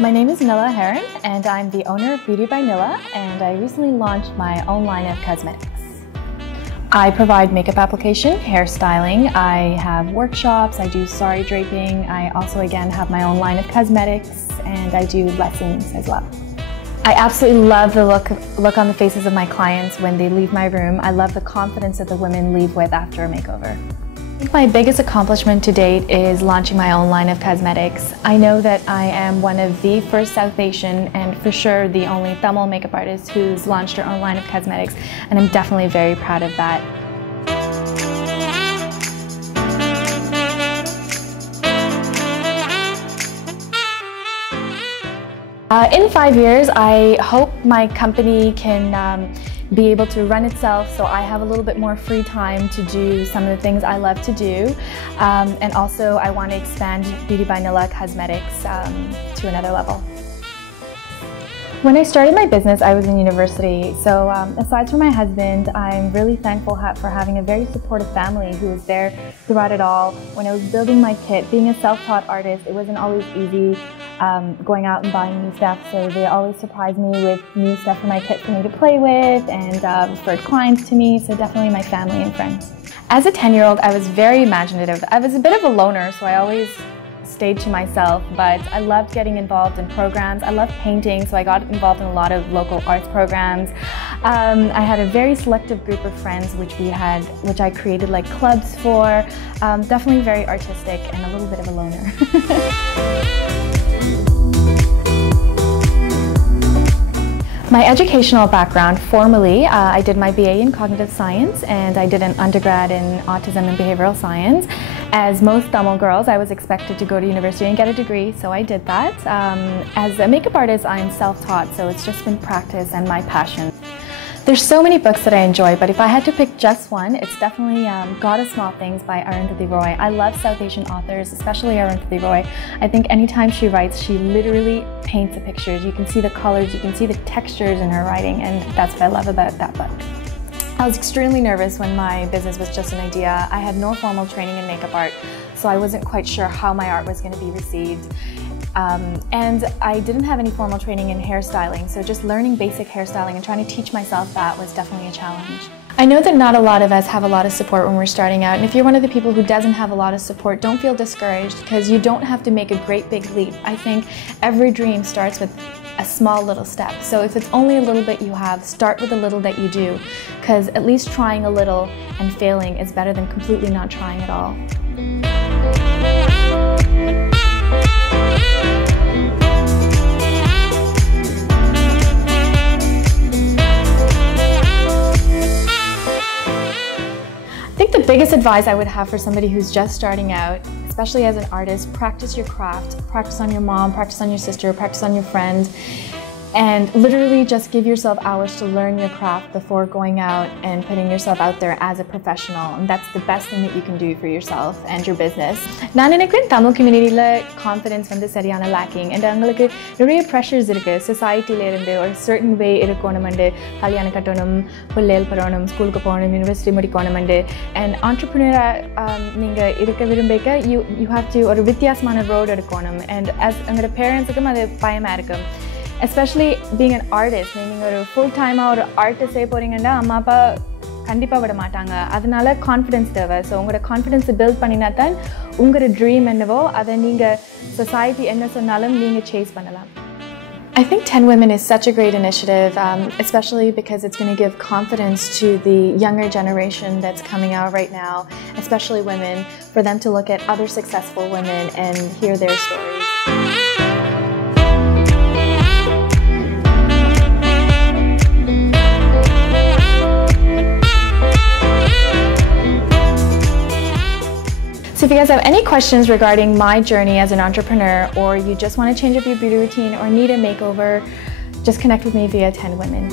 My name is Nila Haran, and I'm the owner of Beauty by Nila, and I recently launched my own line of cosmetics. I provide makeup application, hairstyling, I have workshops, I do sari draping, I also again have my own line of cosmetics, and I do lessons as well. I absolutely love the look on the faces of my clients when they leave my room. I love the confidence that the women leave with after a makeover. I think my biggest accomplishment to date is launching my own line of cosmetics. I know that I am one of the first South Asian and for sure the only Tamil makeup artist who's launched her own line of cosmetics, and I'm definitely very proud of that. In 5 years, I hope my company can be able to run itself, so I have a little bit more free time to do some of the things I love to do. And also I want to expand Beauty by Nila Cosmetics to another level. When I started my business, I was in university, so aside from my husband, I'm really thankful for having a very supportive family who was there throughout it all. When I was building my kit, being a self-taught artist, it wasn't always easy going out and buying new stuff, so they always surprised me with new stuff for my kit for me to play with and referred clients to me, so definitely my family and friends. As a 10-year-old, I was very imaginative. I was a bit of a loner, so I always stayed to myself, but I loved getting involved in programs. I loved painting, so I got involved in a lot of local arts programs. I had a very selective group of friends which I created like clubs for. Definitely very artistic and a little bit of a loner. My educational background, formally, I did my BA in Cognitive Science and I did an undergrad in Autism and Behavioral Science. As most Tamil girls, I was expected to go to university and get a degree, so I did that. As a makeup artist, I'm self-taught, so it's just been practice and my passion. There's so many books that I enjoy, but if I had to pick just one, it's definitely God of Small Things by Arundhati Roy. I love South Asian authors, especially Arundhati Roy. I think anytime she writes, she literally paints the pictures. You can see the colors, you can see the textures in her writing, and that's what I love about that book. I was extremely nervous when my business was just an idea. I had no formal training in makeup art, so I wasn't quite sure how my art was going to be received. And I didn't have any formal training in hairstyling, so just learning basic hairstyling and trying to teach myself that was definitely a challenge. I know that not a lot of us have a lot of support when we're starting out, and if you're one of the people who doesn't have a lot of support, don't feel discouraged because you don't have to make a great big leap. I think every dream starts with a small little step. So if it's only a little bit you have, start with a little that you do, because at least trying a little and failing is better than completely not trying at all. I think the biggest advice I would have for somebody who's just starting out, especially as an artist, practice your craft. Practice on your mom, practice on your sister, practice on your friend, and literally just give yourself hours to learn your craft before going out and putting yourself out there as a professional. And that's the best thing that you can do for yourself and your business. நான் நினைக்கிறேன் Tamil கம்யூனிட்டியில confidence வந்து சரியான lacking and அவங்களுக்கு நிறைய pressures இருக்குது சொசைட்டிலேருந்து ஒரு certain way இருக்கணுமெண்டு கல்யாணம் கட்டணும் பிள்ளைகள் பரவணும் ஸ்கூலுக்கு போகணும் யூனிவர்சிட்டி முடிக்கணுமெண்டு அண்ட் ஆண்டர்ப்ரனராக நீங்கள் இருக்க விரும்பிக்க யூ ஹாவ் டு ஒரு வித்தியாசமான ரோடு எடுக்கணும் அண்ட் உங்களோட பேரண்ட்ஸுக்கும் அது பயமாக இருக்கும். Especially being an artist, meaning ஒரு full-time ஒரு artist செய்ய போறீங்கன்னா அம்மா அப்பா கண்டிப்பாக விட மாட்டாங்க. அதனால கான்ஃபிடன்ஸ் தேவை. ஸோ உங்களோட கான்ஃபிடன்ஸை பில்ட் பண்ணினா தான் உங்களோட ட்ரீம் என்னவோ அதை நீங்கள் சொசைட்டி என்ன சொன்னாலும் நீங்கள் சேஸ் பண்ணலாம். I think 10 Women is such a great initiative, especially because it's going to give confidence to the younger generation that's coming out right now, especially women, for them to look at other successful women and hear their stories. So if you guys have any questions regarding my journey as an entrepreneur, or you just want to change up your beauty routine or need a makeover, just connect with me via 10 Women.